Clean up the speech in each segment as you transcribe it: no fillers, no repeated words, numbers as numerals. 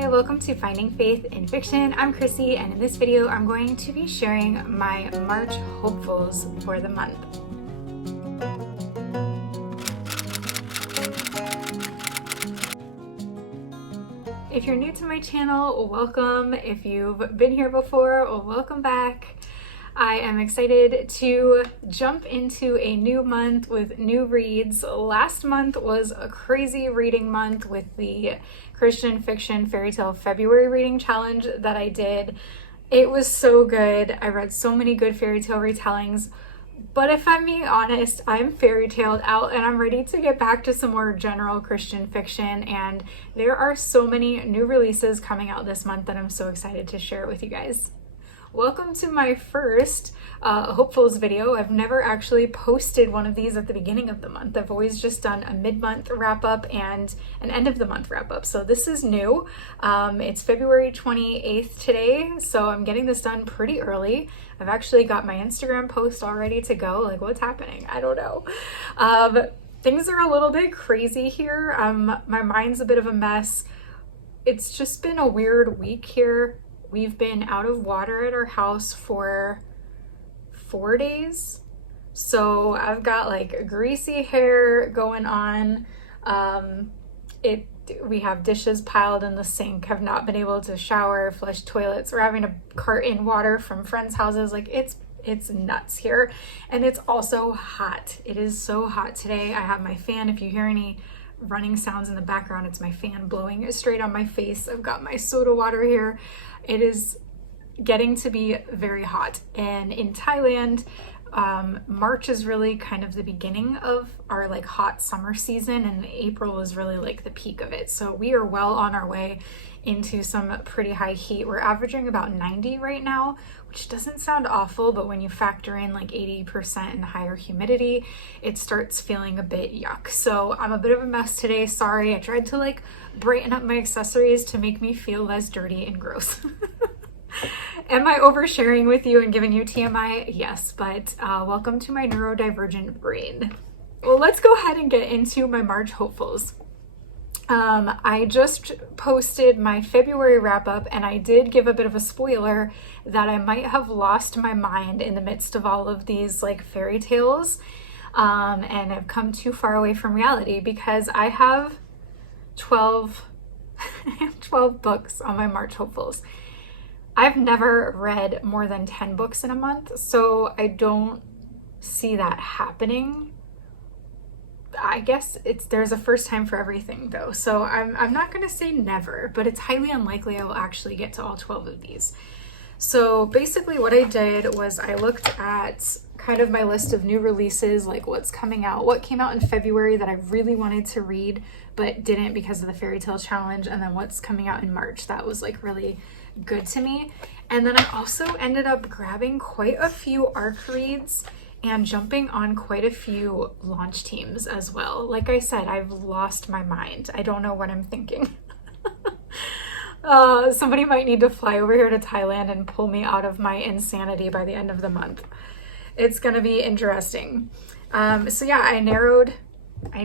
Hi, welcome to Finding Faith in Fiction. I'm Chrissy, and in this video I'm going to be sharing my March hopefuls for the month. If you're new to my channel, welcome. If you've been here before, welcome back. I am excited to jump into a new month with new reads. Last month was a crazy reading month with the Christian Fiction Fairy Tale February reading challenge that I did. It was so good. I read so many good fairy tale retellings, but if I'm being honest, I'm fairy taled out and I'm ready to get back to some more general Christian fiction, and there are so many new releases coming out this month that I'm so excited to share it with you guys. Welcome to my first hopefuls video. I've never actually posted one of these at the beginning of the month. I've always just done a mid-month wrap-up and an end-of-the-month wrap-up. So this is new. It's February 28th today, so I'm getting this done pretty early. I've actually got my Instagram post all ready to go. Like, what's happening? I don't know. Things are a little bit crazy here. My mind's a bit of a mess. It's just been a weird week here. We've been out of water at our house for 4 days. So I've got like greasy hair going on. We have dishes piled in the sink. I've not been able to shower, flush toilets. We're having to cart in water from friends' houses. Like it's nuts here. And it's also hot. It is so hot today. I have my fan. If you hear any running sounds in the background, it's my fan blowing straight on my face. I've got my soda water here. It is getting to be very hot, and in Thailand, March is really kind of the beginning of our like hot summer season, and April is really like the peak of it. So we are well on our way into some pretty high heat. We're averaging about 90 right now, which doesn't sound awful, but when you factor in like 80% and higher humidity, it starts feeling a bit yuck. So I'm a bit of a mess today. Sorry. I tried to like brighten up my accessories to make me feel less dirty and gross. Am I oversharing with you and giving you TMI? Yes, but welcome to my neurodivergent brain. Well, let's go ahead and get into my March hopefuls. I just posted my February wrap-up, and I did give a bit of a spoiler that I might have lost my mind in the midst of all of these like fairy tales, and I've come too far away from reality because I have 12 books on my March hopefuls. I've never read more than 10 books in a month, so I don't see that happening. I guess there's a first time for everything though. So I'm not going to say never, but it's highly unlikely I will actually get to all 12 of these. So basically what I did was I looked at kind of my list of new releases, like what's coming out, what came out in February that I really wanted to read, but didn't because of the fairy tale challenge. And then what's coming out in March that was like really good to me. And then I also ended up grabbing quite a few ARC reads and jumping on quite a few launch teams as well. Like I said, I've lost my mind. I don't know what I'm thinking. Somebody might need to fly over here to Thailand and pull me out of my insanity by the end of the month. It's gonna be interesting. So yeah, I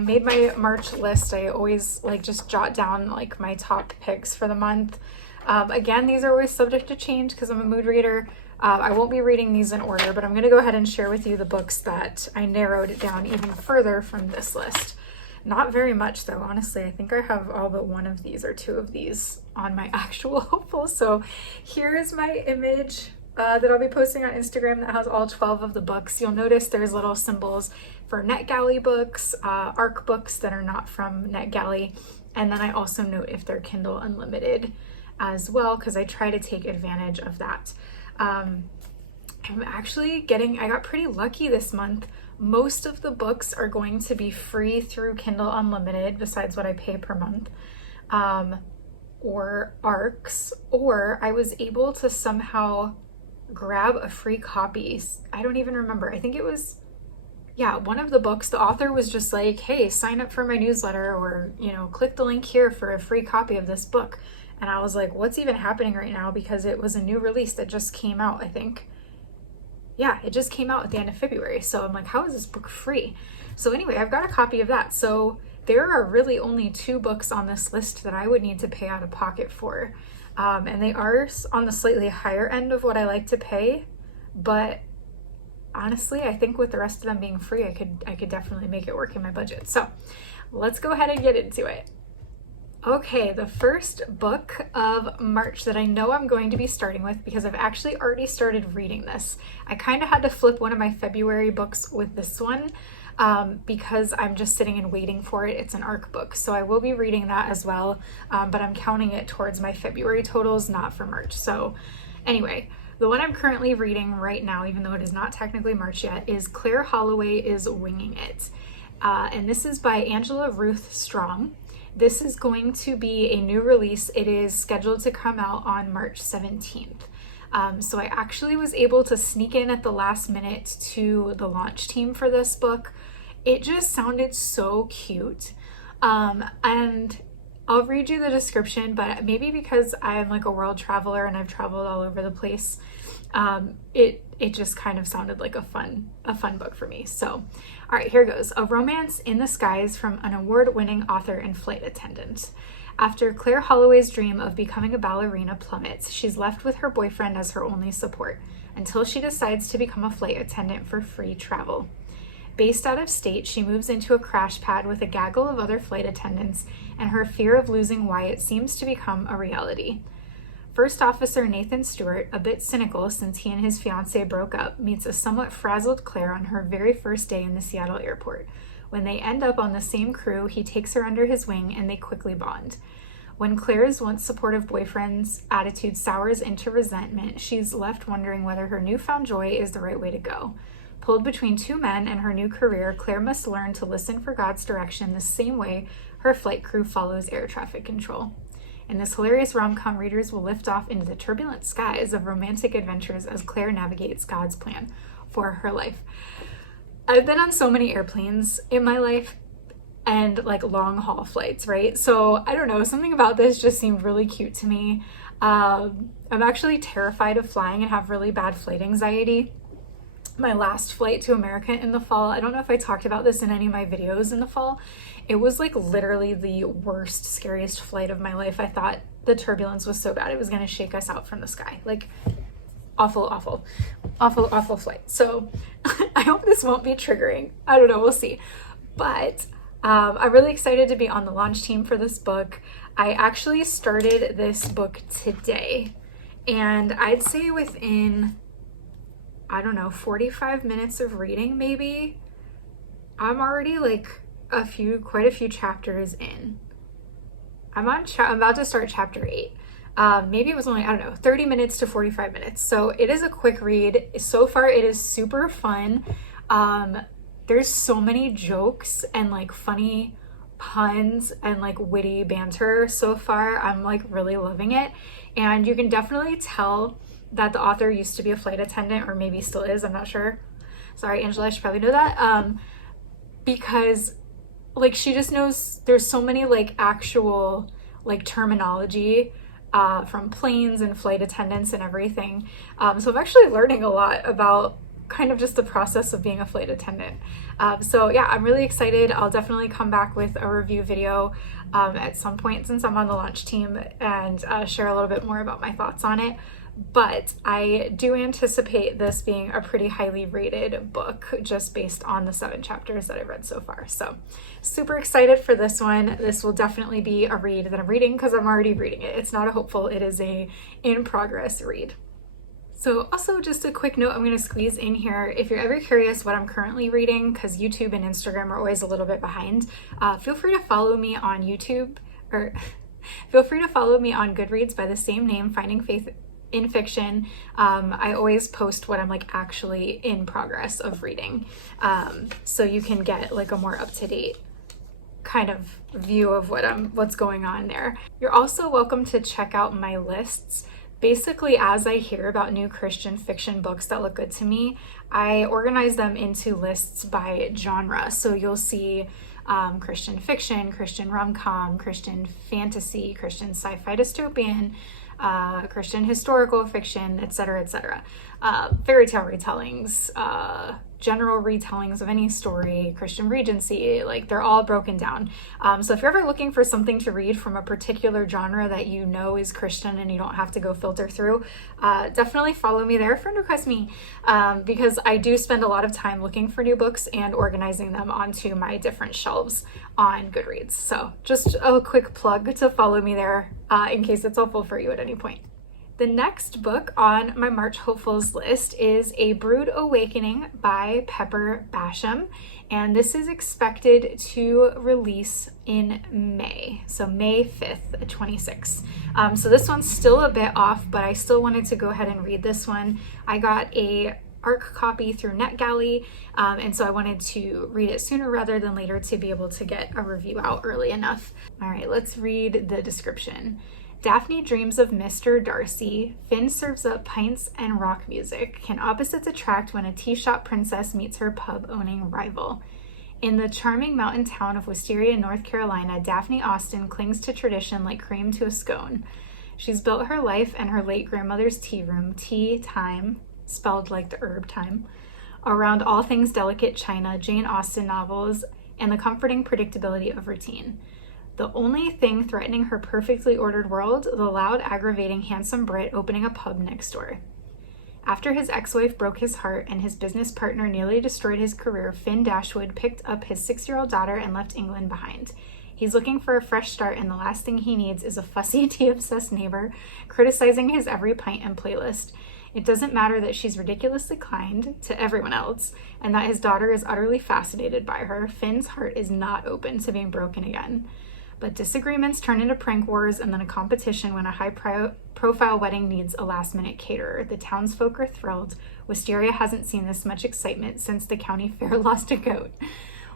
made my March list. I always like just jot down like my top picks for the month. Again, these are always subject to change because I'm a mood reader. I won't be reading these in order, but I'm going to go ahead and share with you the books that I narrowed down even further from this list. Not very much though, honestly. I think I have all but one of these or two of these on my actual hopeful. So here is my image that I'll be posting on Instagram that has all 12 of the books. You'll notice there's little symbols for Netgalley books, ARC books that are not from Netgalley. And then I also note if they're Kindle Unlimited as well, because I try to take advantage of that. I'm actually I got pretty lucky this month. Most of the books are going to be free through Kindle Unlimited besides what I pay per month, or ARCs, or I was able to somehow grab a free copy. I don't even remember. I think it was, yeah, one of the books, the author was just like, hey, sign up for my newsletter, or, you know, click the link here for a free copy of this book. And I was like, what's even happening right now? Because it was a new release that just came out, I think. Yeah, it just came out at the end of February. So I'm like, how is this book free? So anyway, I've got a copy of that. So there are really only 2 books on this list that I would need to pay out of pocket for. And they are on the slightly higher end of what I like to pay, but honestly, I think with the rest of them being free, I could definitely make it work in my budget. So let's go ahead and get into it. Okay, the first book of March that I know I'm going to be starting with, because I've actually already started reading this. I kind of had to flip one of my February books with this one because I'm just sitting and waiting for it. It's an ARC book, so I will be reading that as well, but I'm counting it towards my February totals, not for March. So anyway, the one I'm currently reading right now, even though it is not technically March yet, is Claire Holloway is Winging It. And this is by Angela Ruth Strong. This is going to be a new release. It is scheduled to come out on March 17th. So I actually was able to sneak in at the last minute to the launch team for this book. It just sounded so cute. And I'll read you the description, but maybe because I'm like a world traveler and I've traveled all over the place, it just kind of sounded like a fun book for me. So, all right, here goes. A romance in the skies from an award-winning author and flight attendant. After Claire Holloway's dream of becoming a ballerina plummets, she's left with her boyfriend as her only support until she decides to become a flight attendant for free travel. Based out of state, she moves into a crash pad with a gaggle of other flight attendants, and her fear of losing Wyatt seems to become a reality. First Officer Nathan Stewart, a bit cynical since he and his fiancée broke up, meets a somewhat frazzled Claire on her very first day in the Seattle airport. When they end up on the same crew, he takes her under his wing and they quickly bond. When Claire's once supportive boyfriend's attitude sours into resentment, she's left wondering whether her newfound joy is the right way to go. Pulled between 2 men and her new career, Claire must learn to listen for God's direction the same way her flight crew follows air traffic control. In this hilarious rom-com, readers will lift off into the turbulent skies of romantic adventures as Claire navigates God's plan for her life. I've been on so many airplanes in my life and like long haul flights, right? So I don't know, something about this just seemed really cute to me. I'm actually terrified of flying and have really bad flight anxiety. My last flight to America in the fall, I don't know if I talked about this in any of my videos in the fall, it was like literally the worst, scariest flight of my life. I thought the turbulence was so bad it was going to shake us out from the sky. Like awful flight. So I hope this won't be triggering. I don't know, we'll see. But I'm really excited to be on the launch team for this book. I actually started this book today, and I'd say within, I don't know, 45 minutes of reading maybe, I'm already like quite a few chapters in. I'm about to start chapter 8. Maybe it was only, I don't know, 30 minutes to 45 minutes. So it is a quick read. So far it is super fun. There's so many jokes and like funny puns and like witty banter so far. I'm like really loving it. And you can definitely tell that the author used to be a flight attendant, or maybe still is, I'm not sure. Sorry, Angela, I should probably know that. Because like she just knows there's so many like actual like terminology from planes and flight attendants and everything. So I'm actually learning a lot about kind of just the process of being a flight attendant. So yeah, I'm really excited. I'll definitely come back with a review video at some point since I'm on the launch team and share a little bit more about my thoughts on it. But I do anticipate this being a pretty highly rated book just based on the 7 chapters that I've read so far. So super excited for this one. This will definitely be a read that I'm reading because I'm already reading it. It's not a hopeful, it is a in progress read. So also just a quick note I'm going to squeeze in here. If you're ever curious what I'm currently reading, because YouTube and Instagram are always a little bit behind, feel free to follow me on YouTube, or feel free to follow me on Goodreads by the same name, Finding Faith in Fiction. I always post what I'm like actually in progress of reading, so you can get like a more up-to-date kind of view of what's going on there. You're also welcome to check out my lists. Basically, as I hear about new Christian fiction books that look good to me, I organize them into lists by genre. So you'll see Christian fiction, Christian rom-com, Christian fantasy, Christian sci-fi dystopian, Christian historical fiction, etc., etc. Fairy tale retellings, general retellings of any story, Christian Regency, like they're all broken down. So if you're ever looking for something to read from a particular genre that you know is Christian and you don't have to go filter through, definitely follow me there, friend request me, because I do spend a lot of time looking for new books and organizing them onto my different shelves on Goodreads. So just a quick plug to follow me there in case it's helpful for you at any point. The next book on my March hopefuls list is A Brewed Awakening by Pepper Basham, and this is expected to release in May, so May 5th, 26. So this one's still a bit off, but I still wanted to go ahead and read this one. I got a ARC copy through NetGalley, and so I wanted to read it sooner rather than later to be able to get a review out early enough. All right, let's read the description. Daphne dreams of Mr. Darcy. Finn serves up pints and rock music. Can opposites attract when a tea shop princess meets her pub-owning rival? In the charming mountain town of Wisteria, North Carolina, Daphne Austin clings to tradition like cream to a scone. She's built her life and her late grandmother's tea room, tea time, spelled like the herb time, around all things delicate china, Jane Austen novels, and the comforting predictability of routine. The only thing threatening her perfectly ordered world, the loud, aggravating, handsome Brit opening a pub next door. After his ex-wife broke his heart and his business partner nearly destroyed his career, Finn Dashwood picked up his 6-year-old daughter and left England behind. He's looking for a fresh start, and the last thing he needs is a fussy, tea-obsessed neighbor criticizing his every pint and playlist. It doesn't matter that she's ridiculously kind to everyone else and that his daughter is utterly fascinated by her. Finn's heart is not open to being broken again. But disagreements turn into prank wars and then a competition when a high-profile wedding needs a last-minute caterer. The townsfolk are thrilled. Wisteria hasn't seen this much excitement since the county fair lost a goat.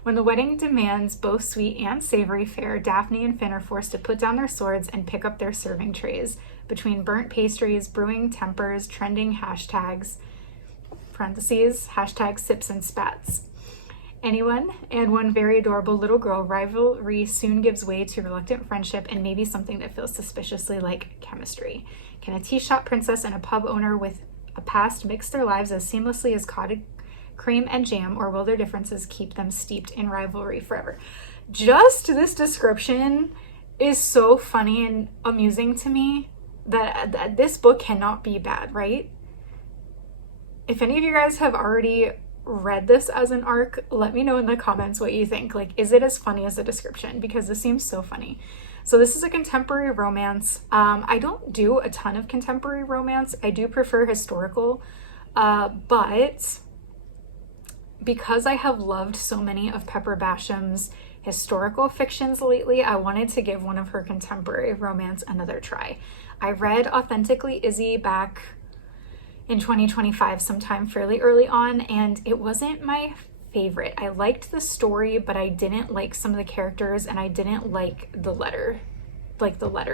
When the wedding demands both sweet and savory fare, Daphne and Finn are forced to put down their swords and pick up their serving trays. Between burnt pastries, brewing tempers, trending hashtags, parentheses, hashtag sips and spats, anyone, and one very adorable little girl, rivalry soon gives way to reluctant friendship and maybe something that feels suspiciously like chemistry. Can a tea shop princess and a pub owner with a past mix their lives as seamlessly as cottage cream and jam, or will their differences keep them steeped in rivalry forever? Just this description is so funny and amusing to me that this book cannot be bad, right? If any of you guys have already read this as an ARC, let me know in the comments what you think. Like, is it as funny as the description? Because this seems so funny. So this is a contemporary romance. I don't do a ton of contemporary romance. I do prefer historical, but because I have loved so many of Pepper Basham's historical fictions lately, I wanted to give one of her contemporary romance another try. I read Authentically Izzy back in 2025 sometime fairly early on, and it wasn't my favorite. I liked the story, but I didn't like some of the characters, and I didn't like the letter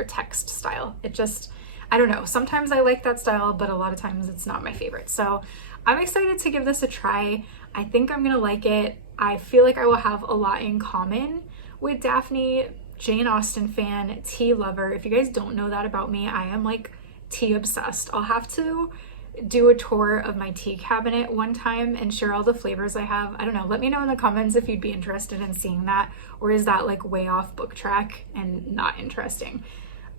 text style. It just, I don't know, sometimes I like that style, but a lot of times it's not my favorite. So I'm excited to give this a try. I think I'm gonna like it. I feel like I will have a lot in common with Daphne, Jane Austen fan, tea lover. If you guys don't know that about me, I am like tea obsessed. I'll have to do a tour of my tea cabinet one time and share all the flavors I have. I don't know, let me know in the comments if you'd be interested in seeing that, or is that like way off book track and not interesting?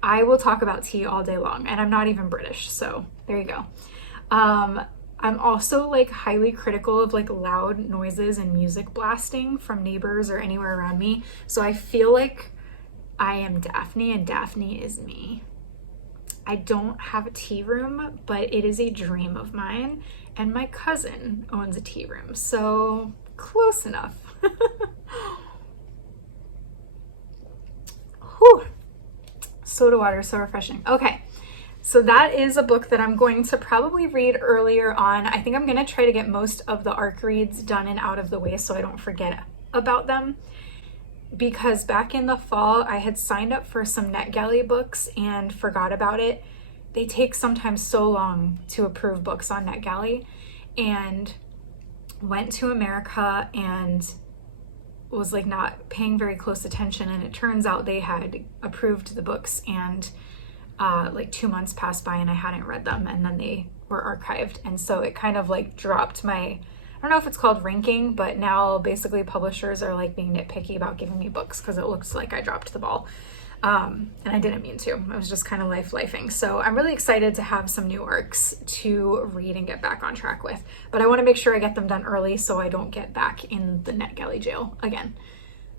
I will talk about tea all day long, and I'm not even British, so there you go. I'm also like highly critical of like loud noises and music blasting from neighbors or anywhere around me, so I feel like I am Daphne and Daphne is me. I don't have a tea room, but it is a dream of mine, and my cousin owns a tea room, so close enough. Whew. Soda water, so refreshing. Okay, so that is a book that I'm going to probably read earlier on. I think I'm going to try to get most of the ARC reads done and out of the way so I don't forget about them, because back in the fall I had signed up for some NetGalley books and forgot about it. They take sometimes so long to approve books on NetGalley, and went to America and was like not paying very close attention, and it turns out they had approved the books, and like 2 months passed by and I hadn't read them, and then they were archived, and so it kind of like dropped my, I don't know if it's called ranking, but now basically publishers are like being nitpicky about giving me books because it looks like I dropped the ball. And I didn't mean to. I was just kind of lifing. So I'm really excited to have some new arcs to read and get back on track with. But I want to make sure I get them done early so I don't get back in the Netgalley jail again.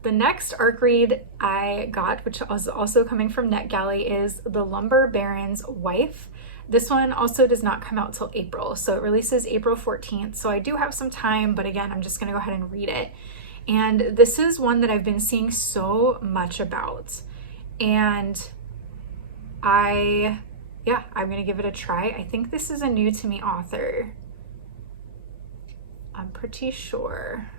The next arc read I got, which was also coming from Netgalley, is The Lumber Baron's Wife. This one also does not come out till April. So it releases April 14th. So I do have some time, but again, I'm just going to go ahead and read it. And this is one that I've been seeing so much about. And I'm going to give it a try. I think this is a new to me author. I'm pretty sure.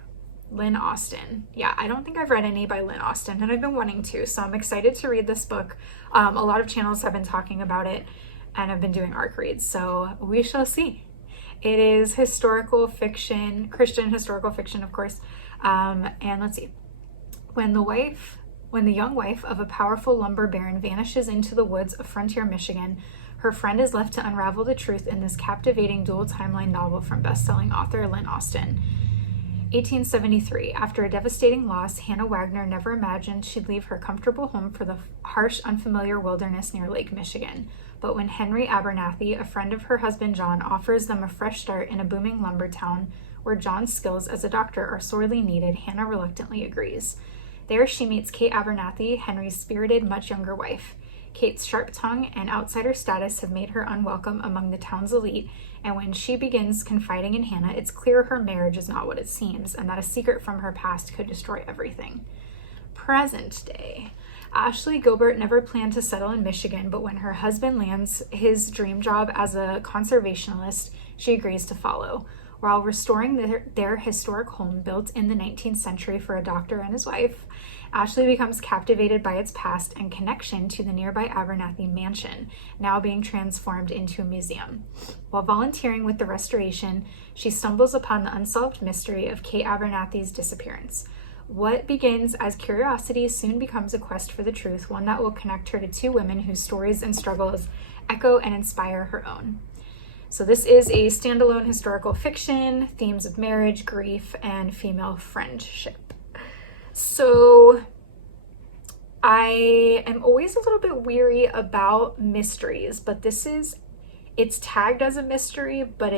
Lynn Austin. Yeah, I don't think I've read any by Lynn Austin, and I've been wanting to, so I'm excited to read this book. A lot of channels have been talking about it, and I've been doing arc reads, so we shall see. It is historical fiction, Christian historical fiction, of course. And let's see. When the young wife of a powerful lumber baron vanishes into the woods of frontier Michigan, her friend is left to unravel the truth in this captivating dual timeline novel from best-selling author Lynn Austin. 1873. After a devastating loss, Hannah Wagner never imagined she'd leave her comfortable home for the harsh, unfamiliar wilderness near Lake Michigan. But when Henry Abernathy, a friend of her husband John, offers them a fresh start in a booming lumber town where John's skills as a doctor are sorely needed, Hannah reluctantly agrees. There she meets Kate Abernathy, Henry's spirited, much younger wife. Kate's sharp tongue and outsider status have made her unwelcome among the town's elite, and when she begins confiding in Hannah, it's clear her marriage is not what it seems, and that a secret from her past could destroy everything. Present day. Ashley Gilbert never planned to settle in Michigan, but when her husband lands his dream job as a conservationist, she agrees to follow. While restoring their historic home built in the 19th century for a doctor and his wife, Ashley becomes captivated by its past and connection to the nearby Abernathy mansion, now being transformed into a museum. While volunteering with the restoration, she stumbles upon the unsolved mystery of Kate Abernathy's disappearance. What begins as curiosity soon becomes a quest for the truth, one that will connect her to two women whose stories and struggles echo and inspire her own. So this is a standalone historical fiction, themes of marriage, grief, and female friendship. So I am always a little bit weary about mysteries, but it's tagged as a mystery, but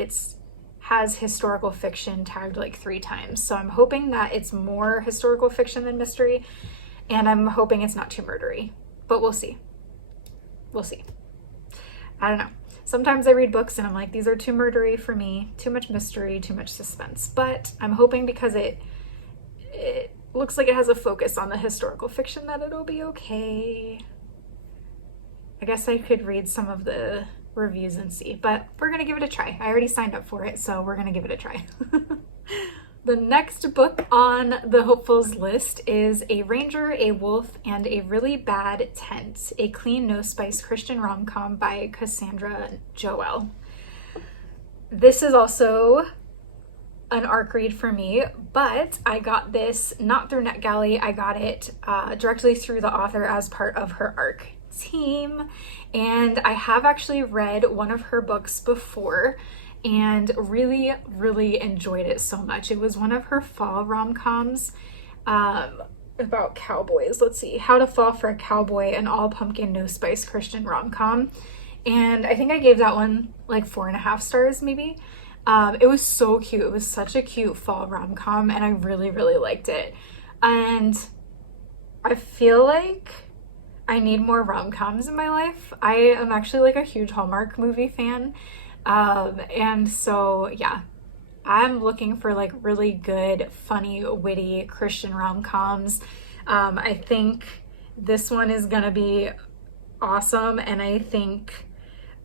has historical fiction tagged like 3 times. So I'm hoping that it's more historical fiction than mystery, and I'm hoping it's not too murdery, but we'll see. We'll see. I don't know. Sometimes I read books and I'm like, these are too murdery for me, too much mystery, too much suspense. But I'm hoping because it looks like it has a focus on the historical fiction that it'll be okay. I guess I could read some of the reviews and see, but we're going to give it a try. I already signed up for it, so we're going to give it a try. The next book on the hopefuls list is A Ranger, a Wolf, and a Really Bad Tent, a clean, no-spice Christian rom-com by Cassandra Joel. This is also an arc read for me, but I got this not through Netgalley. I got it directly through the author as part of her arc team, and I have actually read one of her books before and really, really enjoyed it so much. It was one of her fall rom-coms about cowboys. Let's see, How to Fall for a Cowboy, an all-pumpkin, no-spice Christian rom-com. And I think I gave that one like 4.5 stars maybe. It was so cute. It was such a cute fall rom-com, and I really, really liked it. And I feel like I need more rom-coms in my life. I am actually like a huge Hallmark movie fan. And so, yeah, I'm looking for like really good, funny, witty Christian rom-coms. I think this one is gonna be awesome, and I think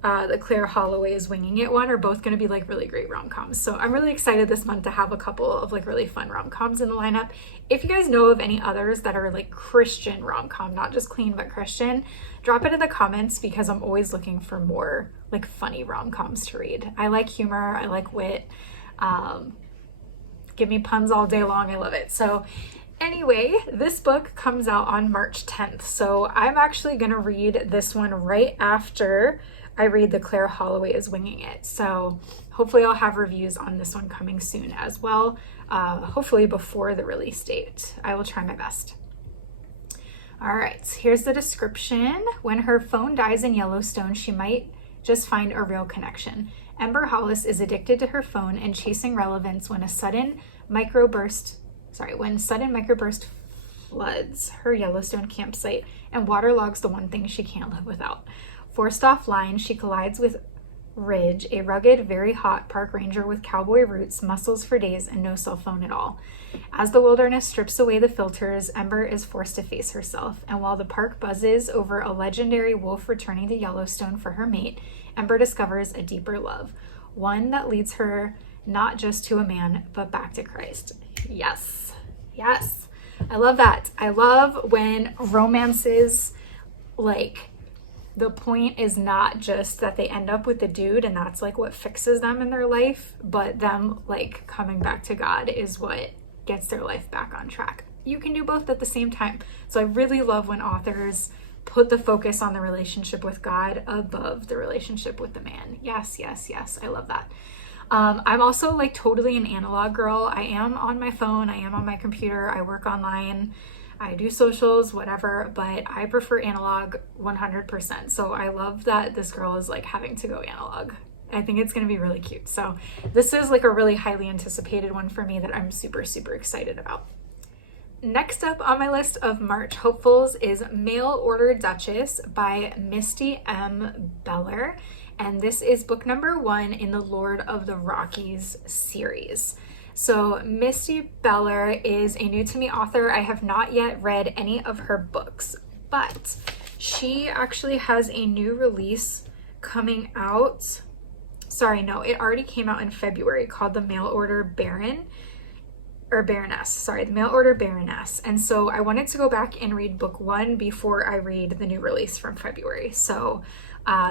the Claire Holloway's Winging It one are both going to be like really great rom-coms. So I'm really excited this month to have a couple of like really fun rom-coms in the lineup. If you guys know of any others that are like Christian rom-com, not just clean but Christian, drop it in the comments, because I'm always looking for more like funny rom-coms to read. I like humor, I like wit, give me puns all day long. I love it. So anyway, this book comes out on March 10th. So I'm actually going to read this one right after I read the Claire Holloway is winging it. So hopefully I'll have reviews on this one coming soon as well. Hopefully before the release date. I will try my best. All right, here's the description. When her phone dies in Yellowstone, she might just find a real connection. Ember Hollis is addicted to her phone and chasing relevance when sudden microburst floods her Yellowstone campsite and waterlogs the one thing she can't live without. Forced offline, she collides with Ridge, a rugged, very hot park ranger with cowboy roots, muscles for days, and no cell phone at all. As the wilderness strips away the filters, Ember is forced to face herself, and while the park buzzes over a legendary wolf returning to Yellowstone for her mate, Ember discovers a deeper love, one that leads her not just to a man, but back to Christ. Yes, yes. I love that. I love when romances, like, the point is not just that they end up with the dude and that's like what fixes them in their life, but them like coming back to God is what gets their life back on track. You can do both at the same time. So I really love when authors put the focus on the relationship with God above the relationship with the man. Yes, yes, yes. I love that. I'm also like totally an analog girl. I am on my phone. I am on my computer. I work online. I do socials, whatever, but I prefer analog 100%. So I love that this girl is like having to go analog. I think it's going to be really cute. So this is like a really highly anticipated one for me that I'm super, super excited about. Next up on my list of March hopefuls is Mail Order Duchess by Misty M. Beller. And this is book number 1 in the Lord of the Rockies series. So Misty Beller is a new to me author. I have not yet read any of her books, but she actually has a new release coming out. Sorry, no, it already came out in February, called The Mail Order Baron, or Baroness, sorry, The Mail Order Baroness. And so I wanted to go back and read book 1 before I read the new release from February. So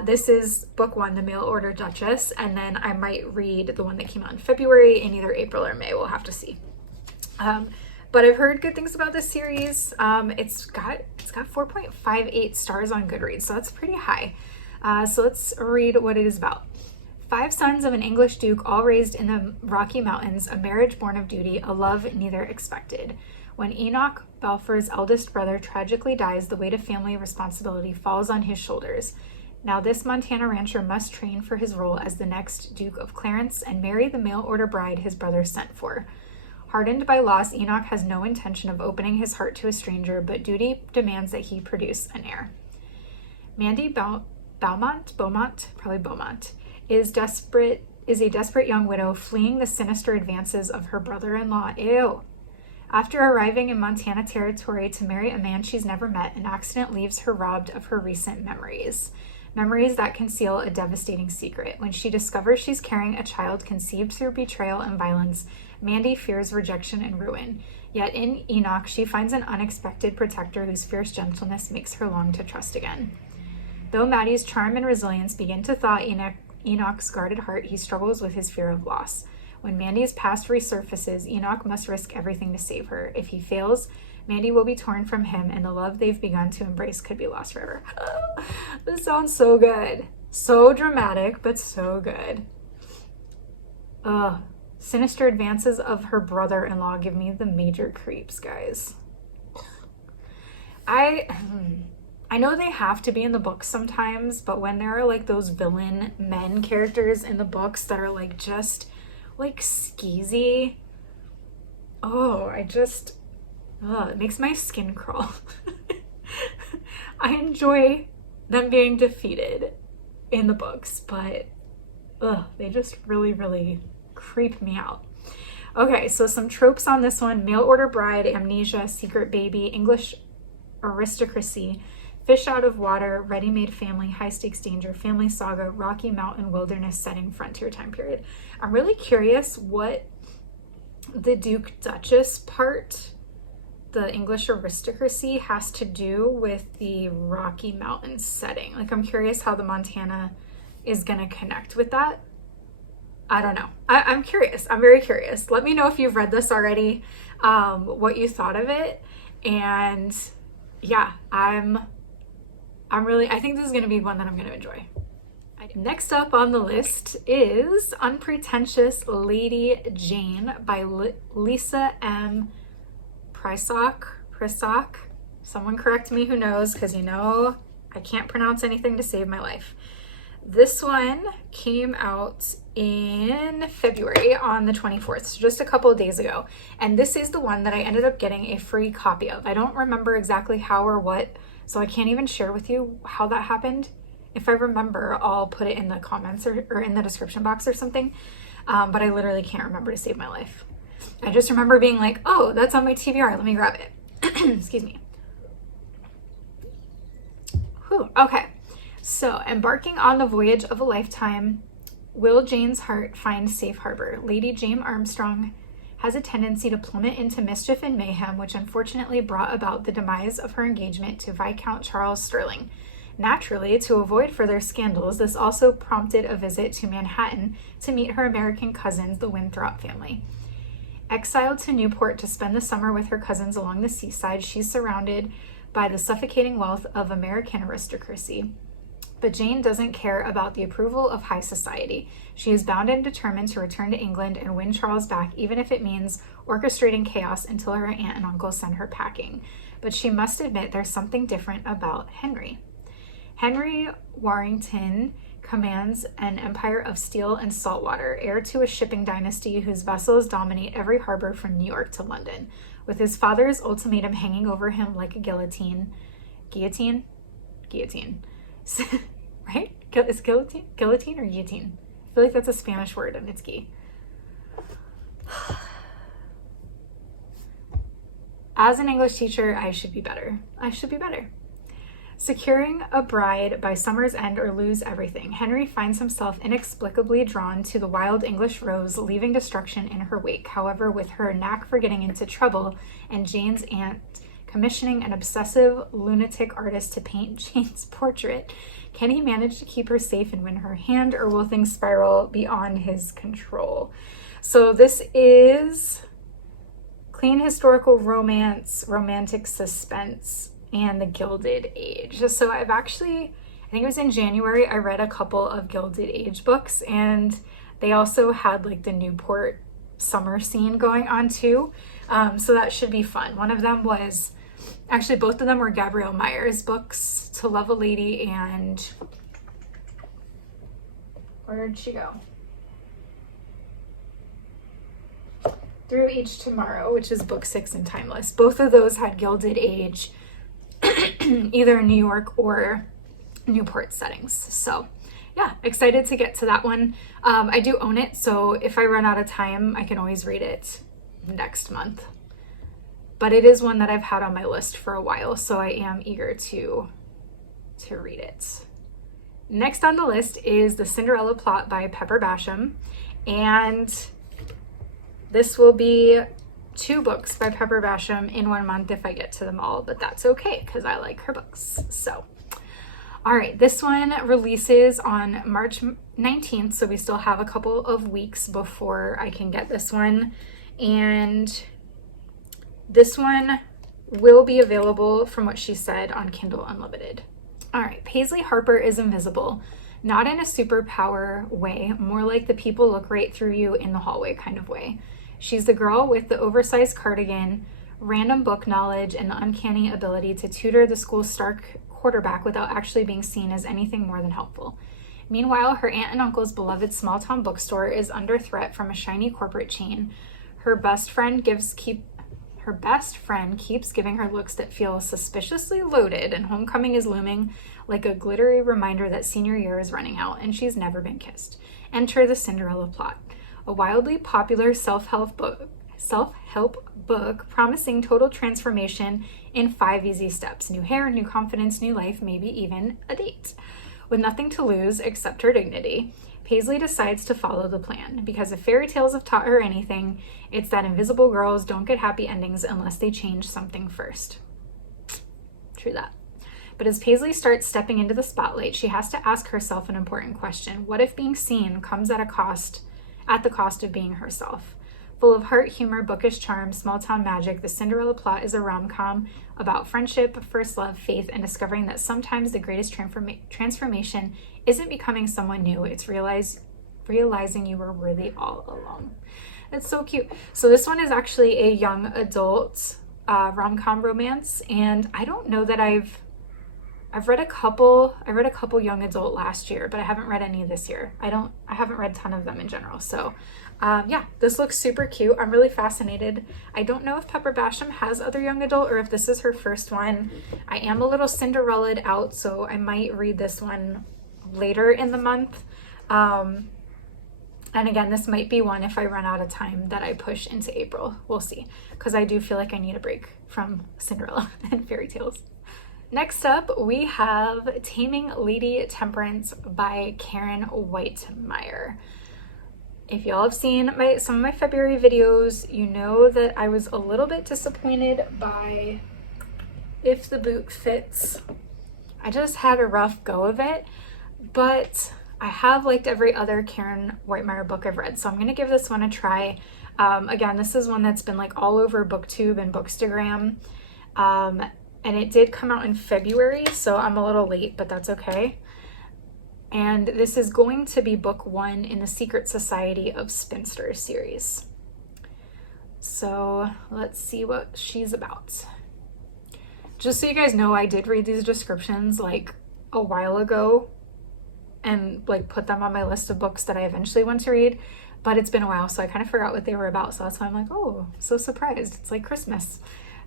this is book 1, The Mail Order Duchess, and then I might read the one that came out in February in either April or May. We'll have to see. But I've heard good things about this series. It's got 4.58 stars on Goodreads, so that's pretty high. So let's read what it is about. 5 sons of an English duke, all raised in the Rocky Mountains, a marriage born of duty, a love neither expected. When Enoch Balfour's eldest brother tragically dies, the weight of family responsibility falls on his shoulders. Now this Montana rancher must train for his role as the next Duke of Clarence and marry the mail order bride his brother sent for. Hardened by loss, Enoch has no intention of opening his heart to a stranger, but duty demands that he produce an heir. Mandy Beaumont, is a desperate young widow fleeing the sinister advances of her brother-in-law. Ew. After arriving in Montana territory to marry a man she's never met, an accident leaves her robbed of her recent memories that conceal a devastating secret. When she discovers she's carrying a child conceived through betrayal and violence, Mandy fears rejection and ruin. Yet in Enoch, she finds an unexpected protector whose fierce gentleness makes her long to trust again. Though Maddie's charm and resilience begin to thaw Enoch's guarded heart, he struggles with his fear of loss. When Mandy's past resurfaces, Enoch must risk everything to save her. If he fails, Mandy will be torn from him, and the love they've begun to embrace could be lost forever. This sounds so good. So dramatic, but so good. Sinister advances of her brother-in-law give me the major creeps, guys. I know they have to be in the books sometimes, but when there are like those villain men characters in the books that are like just like skeezy, it makes my skin crawl. I enjoy them being defeated in the books, but they just really, really creep me out. Okay, so some tropes on this one: mail order bride, amnesia, secret baby, English aristocracy, fish out of water, ready-made family, high-stakes danger, family saga, Rocky Mountain wilderness setting, frontier time period. I'm really curious what the Duke Duchess part, the English aristocracy, has to do with the Rocky Mountain setting. Like, I'm curious how the Montana is gonna connect with that. I don't know. I'm curious. I'm very curious. Let me know if you've read this already, what you thought of it. And yeah, I think this is going to be one that I'm going to enjoy. Next up on the list is Unpretentious Lady Jane by Lisa M. Prisock. Someone correct me who knows, because you know I can't pronounce anything to save my life. This one came out in February on the 24th, so just a couple of days ago. And this is the one that I ended up getting a free copy of. I don't remember exactly how or what, so I can't even share with you how that happened. If I remember, I'll put it in the comments or in the description box or something. But I literally can't remember to save my life. I just remember being like, oh, that's on my TBR. Let me grab it. Excuse me. Whew. Okay. So, embarking on the voyage of a lifetime, will Jane's heart find safe harbor? Lady Jane Armstrong has a tendency to plummet into mischief and mayhem, which unfortunately brought about the demise of her engagement to Viscount Charles Sterling. Naturally, to avoid further scandals, this also prompted a visit to Manhattan to meet her American cousins, the Winthrop family. Exiled to Newport to spend the summer with her cousins along the seaside, she's surrounded by the suffocating wealth of American aristocracy. But Jane doesn't care about the approval of high society. She is bound and determined to return to England and win Charles back, even if it means orchestrating chaos until her aunt and uncle send her packing. But she must admit there's something different about Henry. Henry Warrington commands an empire of steel and salt water, heir to a shipping dynasty whose vessels dominate every harbor from New York to London, with his father's ultimatum hanging over him like a guillotine. Guillotine? Guillotine. Right? Is guillotine? Guillotine or guillotine? I feel like that's a Spanish word and it's ghee. As an English teacher, I should be better. Securing a bride by summer's end or lose everything, Henry finds himself inexplicably drawn to the wild English rose, leaving destruction in her wake. However, with her knack for getting into trouble and Jane's aunt commissioning an obsessive lunatic artist to paint Jane's portrait, can he manage to keep her safe and win her hand, or will things spiral beyond his control? So this is clean historical romance, romantic suspense, and the Gilded Age. So I think it was in January, I read a couple of Gilded Age books, and they also had like the Newport summer scene going on too. So that should be fun. One of them was, actually both of them were Gabrielle Meyer's books, To Love a Lady and, where did she go? Through Each Tomorrow, which is book 6 in Timeless. Both of those had Gilded Age, either New York or Newport settings. So yeah, excited to get to that one. I do own it, so if I run out of time, I can always read it next month. But it is one that I've had on my list for a while, so I am eager to read it. Next on the list is The Cinderella Plot by Pepper Basham, and this will be 2 books by Pepper Basham in 1 month if I get to them all, but that's okay because I like her books. So, all right, this one releases on March 19th, so we still have a couple of weeks before I can get this one. And this one will be available, from what she said, on Kindle Unlimited. All right, Paisley Harper is invisible, not in a superpower way, more like the people look right through you in the hallway kind of way. She's the girl with the oversized cardigan, random book knowledge, and the uncanny ability to tutor the school's star quarterback without actually being seen as anything more than helpful. Meanwhile, her aunt and uncle's beloved small-town bookstore is under threat from a shiny corporate chain. Her best friend keeps giving her looks that feel suspiciously loaded, and homecoming is looming like a glittery reminder that senior year is running out and she's never been kissed. Enter The Cinderella Plot, a wildly popular self-help book promising total transformation in 5 easy steps: new hair, new confidence, new life, maybe even a date. With nothing to lose except her dignity, Paisley decides to follow the plan, because if fairy tales have taught her anything, it's that invisible girls don't get happy endings unless they change something first. True that. But as Paisley starts stepping into the spotlight, she has to ask herself an important question. What if being seen comes at the cost of being herself? Full of heart, humor, bookish charm, small town magic, the Cinderella plot is a rom-com about friendship, first love, faith, and discovering that sometimes the greatest transformation isn't becoming someone new, it's realizing you were worthy all along. It's so cute. So this one is actually a young adult rom-com romance, and I don't know that I've read a couple young adult last year, but I haven't read any this year. I haven't read a ton of them in general. So yeah, this looks super cute. I'm really fascinated. I don't know if Pepper Basham has other young adult or if this is her first one. I am a little Cinderella'd out, so I might read this one later in the month. And again, this might be one, if I run out of time, that I push into April. We'll see, because I do feel like I need a break from Cinderella and fairy tales. Next up, we have Taming Lady Temperance by Karen Whitemeyer. If y'all have seen some of my February videos, you know that I was a little bit disappointed by If the Boot Fits. I just had a rough go of it, but I have liked every other Karen Whitemeyer book I've read, so I'm going to give this one a try. Again, this is one that's been like all over BookTube and Bookstagram, and it did come out in February, so I'm a little late, but that's okay. And this is going to be book 1 in the Secret Society of Spinsters series. So let's see what she's about. Just so you guys know, I did read these descriptions like a while ago and like put them on my list of books that I eventually want to read, but it's been a while, so I kind of forgot what they were about. So that's why I'm like, oh, so surprised. It's like Christmas,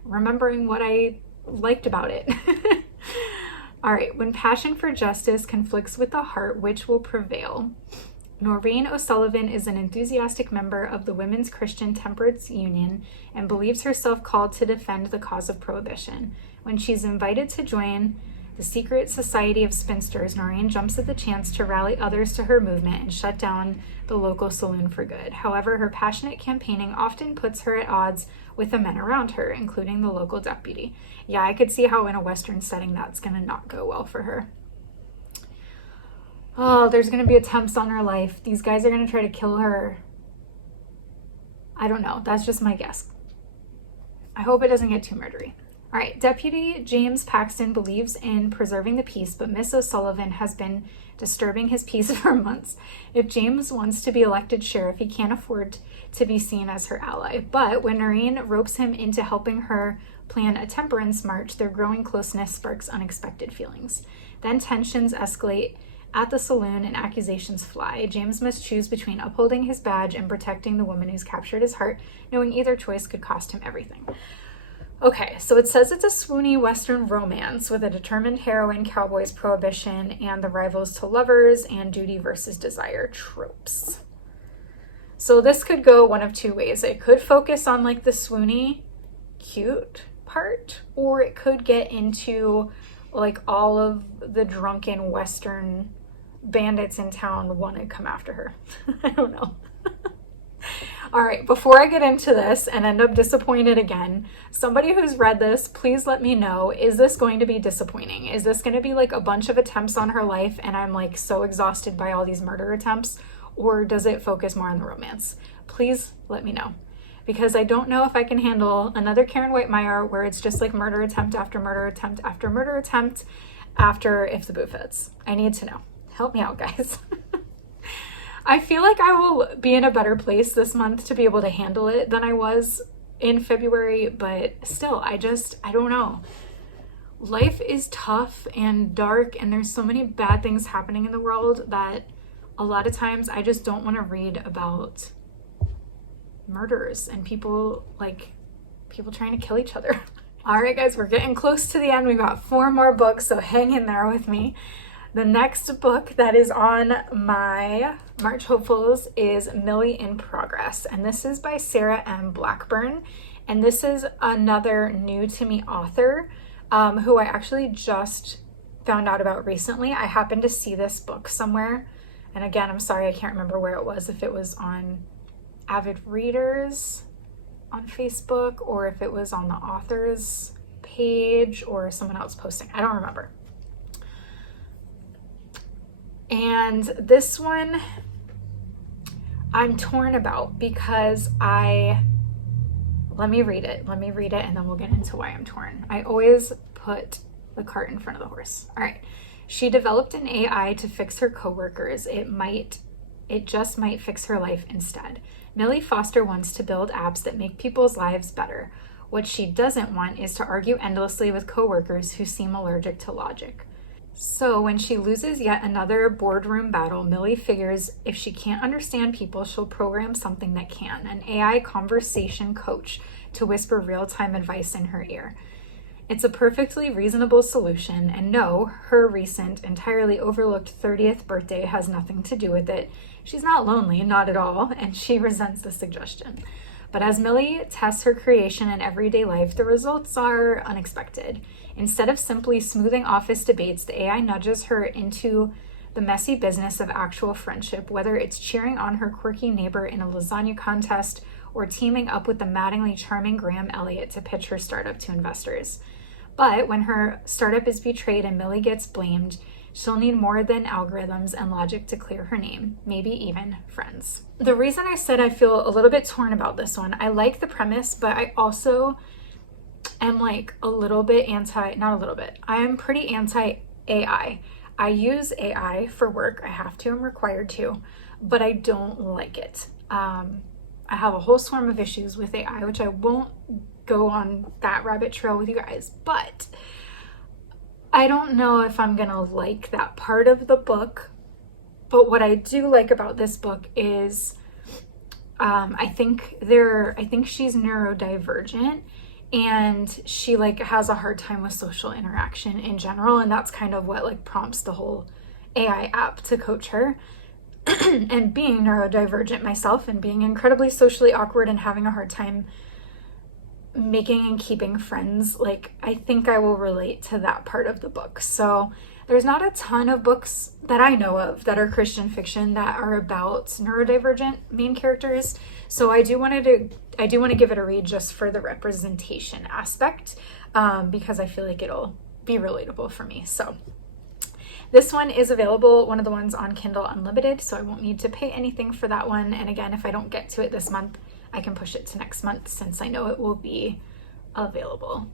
remembering what I liked about it. All right, when passion for justice conflicts with the heart, which will prevail? Noreen O'Sullivan is an enthusiastic member of the Women's Christian Temperance Union and believes herself called to defend the cause of prohibition. When she's invited to join the Secret Society of Spinsters, Noreen jumps at the chance to rally others to her movement and shut down the local saloon for good. However, her passionate campaigning often puts her at odds with the men around her, including the local deputy. Yeah, I could see how in a Western setting that's gonna not go well for her. Oh, there's gonna be attempts on her life. These guys are gonna try to kill her. I don't know, that's just my guess. I hope it doesn't get too murdery. All right, Deputy James Paxton believes in preserving the peace, but Miss O'Sullivan has been disturbing his peace for months. If James wants to be elected sheriff, he can't afford to be seen as her ally. But when Noreen ropes him into helping her plan a temperance march, their growing closeness sparks unexpected feelings. Then tensions escalate at the saloon and accusations fly. James must choose between upholding his badge and protecting the woman who's captured his heart, knowing either choice could cost him everything. Okay, so it says it's a swoony Western romance with a determined heroine, cowboys, prohibition, and the rivals to lovers and duty versus desire tropes. So this could go one of two ways. It could focus on like the swoony, cute part, or it could get into like all of the drunken Western bandits in town want to come after her. I don't know. All right, before I get into this and end up disappointed again, somebody who's read this, please let me know, is this going to be disappointing? Is this going to be like a bunch of attempts on her life and I'm like so exhausted by all these murder attempts? Or does it focus more on the romance? Please let me know, because I don't know if I can handle another Karen Whitemeyer where it's just like murder attempt after murder attempt after murder attempt after If the Boot Fits. I need to know. Help me out, guys. I feel like I will be in a better place this month to be able to handle it than I was in February, but still, I don't know. Life is tough and dark, and there's so many bad things happening in the world that a lot of times I just don't want to read about murders and people trying to kill each other. All right, guys, we're getting close to the end. We've got 4 more books, so hang in there with me. The next book that is on my March hopefuls is Millie in Progress, and this is by Sarah M. Blackburn, and this is another new to me author who I actually just found out about recently. I happened to see this book somewhere, and again, I'm sorry, I can't remember where it was, if it was on Avid Readers on Facebook or if it was on the author's page or someone else posting. I don't remember. And this one, I'm torn about because let me read it and then we'll get into why I'm torn. I always put the cart in front of the horse. All right. She developed an AI to fix her coworkers. It just might fix her life instead. Millie Foster wants to build apps that make people's lives better. What she doesn't want is to argue endlessly with coworkers who seem allergic to logic. So when she loses yet another boardroom battle, Millie figures if she can't understand people, she'll program something that can, an AI conversation coach to whisper real-time advice in her ear. It's a perfectly reasonable solution, and no, her recent, entirely overlooked 30th birthday has nothing to do with it. She's not lonely, not at all, and she resents the suggestion. But as Millie tests her creation in everyday life, the results are unexpected. Instead of simply smoothing office debates, the AI nudges her into the messy business of actual friendship, whether it's cheering on her quirky neighbor in a lasagna contest or teaming up with the maddeningly charming Graham Elliott to pitch her startup to investors. But when her startup is betrayed and Millie gets blamed, she'll need more than algorithms and logic to clear her name, maybe even friends. The reason I said I feel a little bit torn about this one, I like the premise, but I also am like a little bit I am pretty anti-AI. I use AI for work. I have to, I'm required to, but I don't like it. I have a whole swarm of issues with AI, which I won't go on that rabbit trail with you guys, but I don't know if I'm gonna like that part of the book. But what I do like about this book is I think she's neurodivergent, and she like has a hard time with social interaction in general, and that's kind of what like prompts the whole AI app to coach her. And being neurodivergent myself and being incredibly socially awkward and having a hard time making and keeping friends, like I think I will relate to that part of the book. So there's not a ton of books that I know of that are Christian fiction that are about neurodivergent main characters. So I do want to give it a read just for the representation aspect, because I feel like it'll be relatable for me. So this one is available, one of the ones on Kindle Unlimited, so I won't need to pay anything for that one. And again, if I don't get to it this month, I can push it to next month since I know it will be available.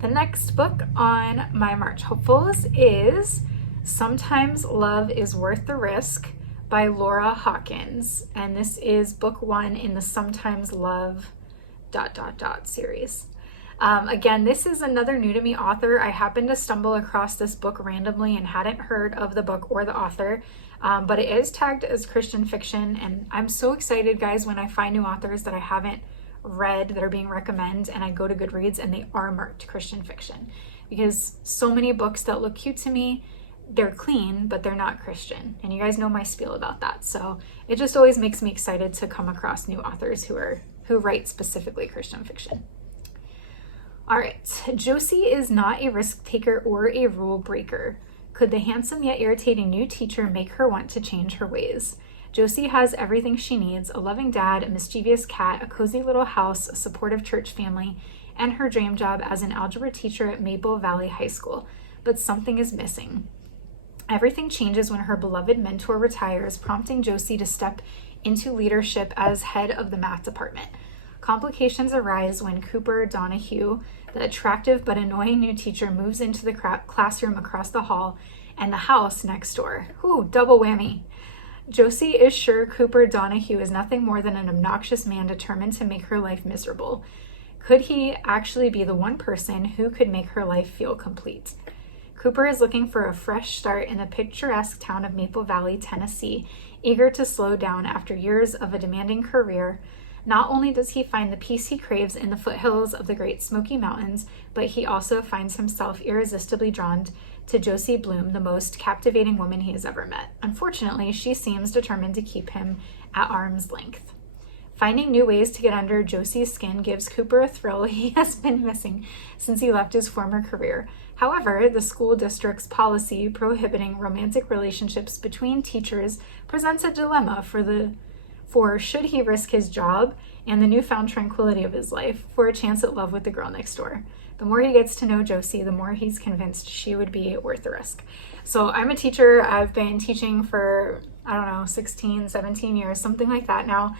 The next book on my March hopefuls is Sometimes Love is Worth the Risk by Laura Hawkins. And this is book 1 in the Sometimes Love ... series. Again, this is another new to me author. I happened to stumble across this book randomly and hadn't heard of the book or the author, but it is tagged as Christian fiction, and I'm so excited, guys, when I find new authors that I haven't read that are being recommended and I go to Goodreads and they are marked Christian fiction, because so many books that look cute to me, they're clean, but they're not Christian, and you guys know my spiel about that. So it just always makes me excited to come across new authors who write specifically Christian fiction. All right, Josie is not a risk taker or a rule breaker. Could the handsome yet irritating new teacher make her want to change her ways? Josie has everything she needs: a loving dad, a mischievous cat, a cozy little house, a supportive church family, and her dream job as an algebra teacher at Maple Valley High School. But something is missing. Everything changes when her beloved mentor retires, prompting Josie to step into leadership as head of the math department. Complications arise when Cooper Donahue, the attractive but annoying new teacher, moves into the classroom across the hall and the house next door. Ooh, double whammy. Josie is sure Cooper Donahue is nothing more than an obnoxious man determined to make her life miserable. Could he actually be the one person who could make her life feel complete? Cooper is looking for a fresh start in the picturesque town of Maple Valley, Tennessee, eager to slow down after years of a demanding career. Not only does he find the peace he craves in the foothills of the Great Smoky Mountains, but he also finds himself irresistibly drawn to Josie Bloom, the most captivating woman he has ever met. Unfortunately, she seems determined to keep him at arm's length. Finding new ways to get under Josie's skin gives Cooper a thrill he has been missing since he left his former career. However, the school district's policy prohibiting romantic relationships between teachers presents a dilemma for should he risk his job and the newfound tranquility of his life for a chance at love with the girl next door. the more he gets to know Josie, the more he's convinced she would be worth the risk. So I'm a teacher. I've been teaching for, I don't know, 16, 17 years, something like that now.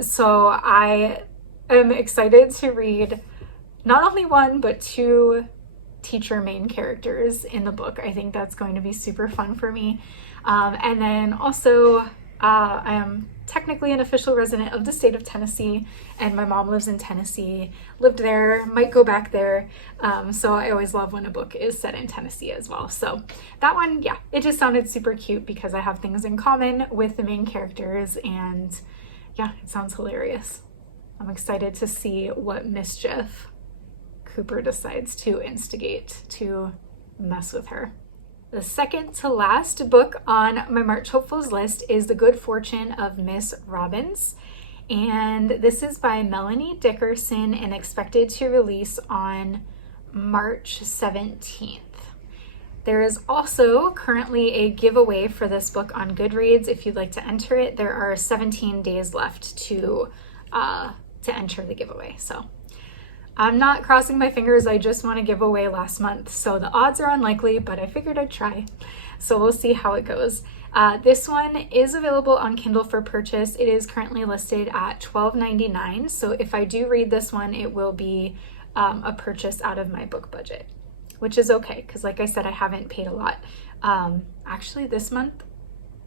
So I am excited to read not only one, but two teacher main characters in the book. I think that's going to be super fun for me. And then also, I am technically an official resident of the state of Tennessee, and my mom lives in Tennessee, lived there, might go back there. So I always love when a book is set in Tennessee as well. So that one, yeah, it just sounded super cute because I have things in common with the main characters, and yeah, it sounds hilarious. I'm excited to see what mischief Cooper decides to instigate to mess with her. The second to last book on my March Hopefuls list is The Good Fortune of Miss Robbins. And this is by Melanie Dickerson and expected to release on March 17th. There is also currently a giveaway for this book on Goodreads. If you'd like to enter it, there are 17 days left to enter the giveaway. So I'm not crossing my fingers. I just won a giveaway last month, so the odds are unlikely, but I figured I'd try. So we'll see how it goes. This one is available on Kindle for purchase. It is currently listed at $12.99. So if I do read this one, it will be a purchase out of my book budget, which is okay, because like I said, I haven't paid a lot. Actually, this month,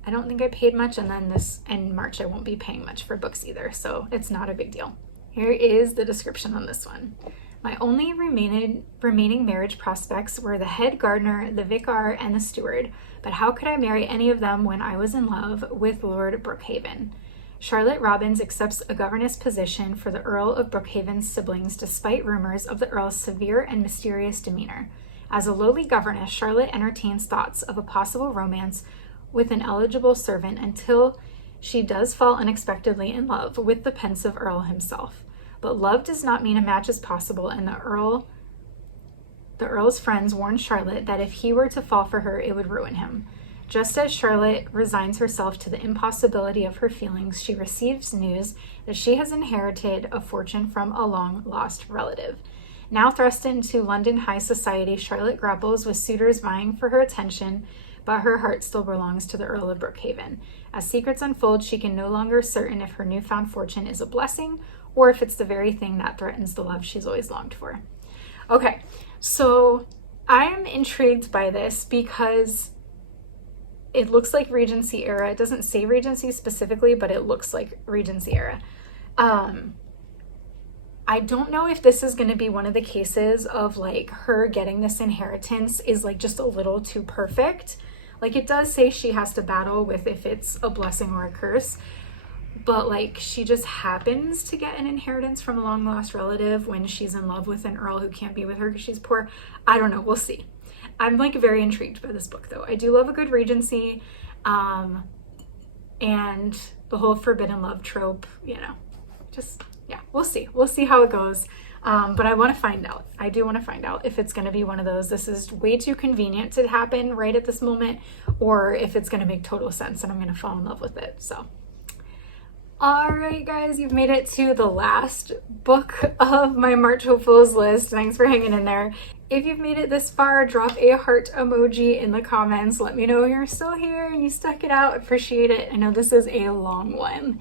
I don't think I paid much, and then in March, I won't be paying much for books either, so it's not a big deal. Here is the description on this one. My only remaining marriage prospects were the head gardener, the vicar, and the steward, but how could I marry any of them when I was in love with Lord Brookhaven? Charlotte Robbins accepts a governess position for the Earl of Brookhaven's siblings despite rumors of the Earl's severe and mysterious demeanor. As a lowly governess, Charlotte entertains thoughts of a possible romance with an eligible servant until she does fall unexpectedly in love with the pensive Earl himself. But love does not mean a match is possible, and the Earl's friends warn Charlotte that if he were to fall for her, it would ruin him. Just as Charlotte resigns herself to the impossibility of her feelings, she receives news that she has inherited a fortune from a long-lost relative. Now thrust into London high society, Charlotte grapples with suitors vying for her attention, but her heart still belongs to the Earl of Brookhaven. As secrets unfold, she can no longer certain if her newfound fortune is a blessing or if it's the very thing that threatens the love she's always longed for. Okay, so I am intrigued by this because it looks like Regency era. It doesn't say Regency specifically, but it looks like Regency era. I don't know if this is going to be one of the cases of like her getting this inheritance is like just a little too perfect. Like it does say she has to battle with if it's a blessing or a curse, but like she just happens to get an inheritance from a long lost relative when she's in love with an earl who can't be with her because she's poor. I don't know. We'll see. I'm like very intrigued by this book though. I do love a good Regency, and the whole forbidden love trope, you know, just, yeah, we'll see. We'll see how it goes. But I want to find out. I do want to find out if it's going to be one of those, this is way too convenient to happen right at this moment, or if it's going to make total sense and I'm going to fall in love with it. So, all right, guys, you've made it to the last book of my March Hopefuls list. Thanks for hanging in there. If you've made it this far, drop a heart emoji in the comments. Let me know you're still here and you stuck it out. Appreciate it. I know this is a long one.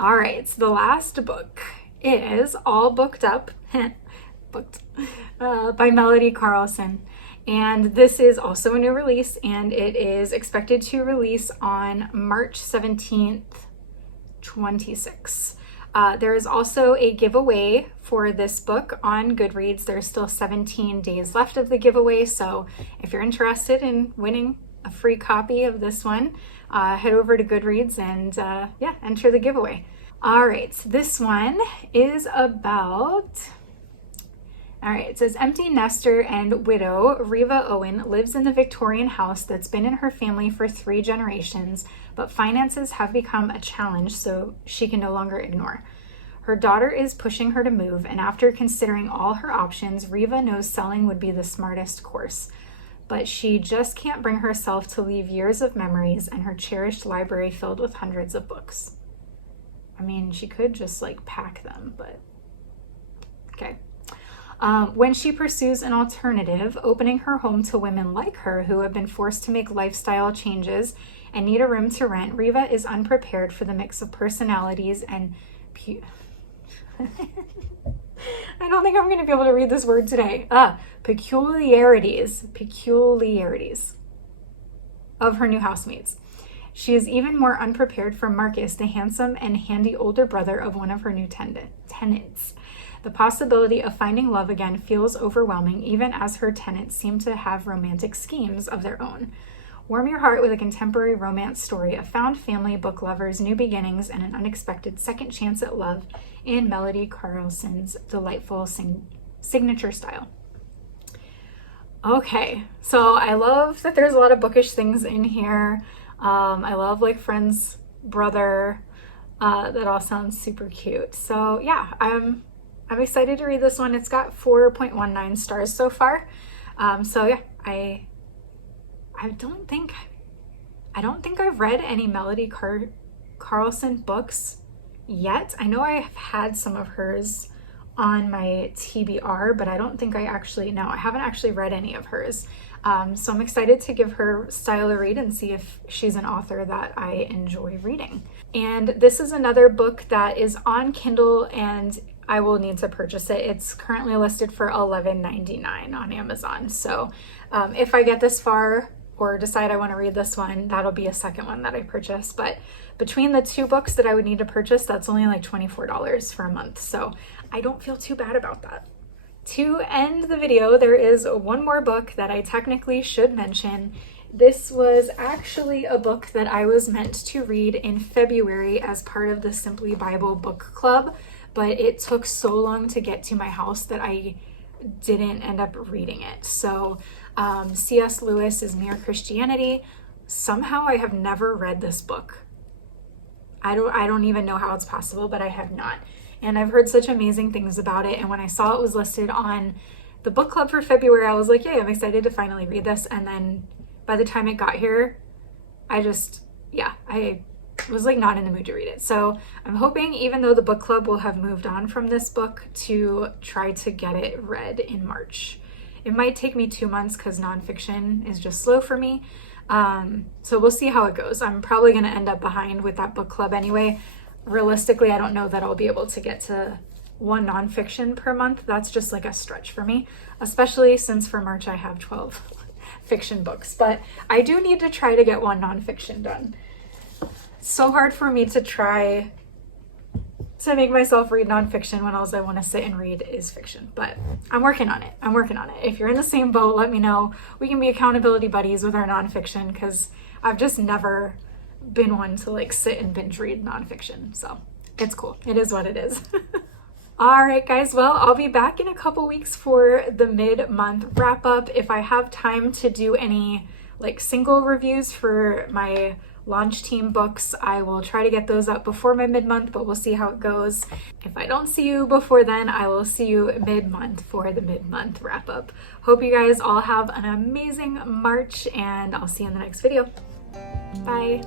All right, so the last book is All Booked Up by Melody Carlson. And this is also a new release, and it is expected to release on March 17th, 26. There is also a giveaway for this book on Goodreads. There's still 17 days left of the giveaway, so if you're interested in winning a free copy of this one, head over to Goodreads and yeah, enter the giveaway. All right, so this one is about, all right, it says empty nester and widow Reva Owen lives in the Victorian house that's been in her family for 3 generations, but finances have become a challenge, so she can no longer ignore. Her daughter is pushing her to move, and after considering all her options, Reva knows selling would be the smartest course. But she just can't bring herself to leave years of memories and her cherished library filled with hundreds of books. I mean, she could just like pack them, but okay. When she pursues an alternative, opening her home to women like her who have been forced to make lifestyle changes and need a room to rent, Riva is unprepared for the mix of personalities and I don't think I'm going to be able to read this word today. Peculiarities of her new housemates. She is even more unprepared for Marcus, the handsome and handy older brother of one of her new tenants. The possibility of finding love again feels overwhelming, even as her tenants seem to have romantic schemes of their own. Warm your heart with a contemporary romance story of found family, book lovers, new beginnings, and an unexpected second chance at love in Melody Carlson's delightful signature style. Okay, so I love that there's a lot of bookish things in here. I love like Friend's brother. That all sounds super cute. So yeah, I'm excited to read this one. It's got 4.19 stars so far. So yeah, I don't think I've read any Melody Carlson books yet. I know I've had some of hers on my TBR, but I don't think I haven't actually read any of hers. So I'm excited to give her style a read and see if she's an author that I enjoy reading. And this is another book that is on Kindle and I will need to purchase it. It's currently listed for $11.99 on Amazon. So if I get this far or decide I want to read this one, that'll be a second one that I purchase. But between the two books that I would need to purchase, that's only like $24 for a month. So I don't feel too bad about that. To end the video, there is one more book that I technically should mention. This was actually a book that I was meant to read in February as part of the Simply Bible book club, but it took so long to get to my house that I didn't end up reading it. So C.S. Lewis's Mere Christianity. Somehow I have never read this book. I don't even know how it's possible, but I have not. And I've heard such amazing things about it. And when I saw it was listed on the book club for February, I was like, yay, I'm excited to finally read this. And then by the time it got here, I was like not in the mood to read it. So I'm hoping, even though the book club will have moved on from this book, to try to get it read in March. It might take me 2 months because nonfiction is just slow for me. So we'll see how it goes. I'm probably going to end up behind with that book club anyway. Realistically, I don't know that I'll be able to get to one nonfiction per month. That's just like a stretch for me, especially since for March I have 12 fiction books. But I do need to try to get one nonfiction done. It's so hard for me to try to make myself read nonfiction when all I want to sit and read is fiction. But I'm working on it. If you're in the same boat, let me know. We can be accountability buddies with our nonfiction, because I've just never been one to like sit and binge read nonfiction. So it's cool. It is what it is. All right, guys. Well, I'll be back in a couple weeks for the mid-month wrap up. If I have time to do any like single reviews for my launch team books, I will try to get those up before my mid-month, but we'll see how it goes. If I don't see you before then, I will see you mid-month for the mid-month wrap up. Hope you guys all have an amazing March, and I'll see you in the next video. Bye.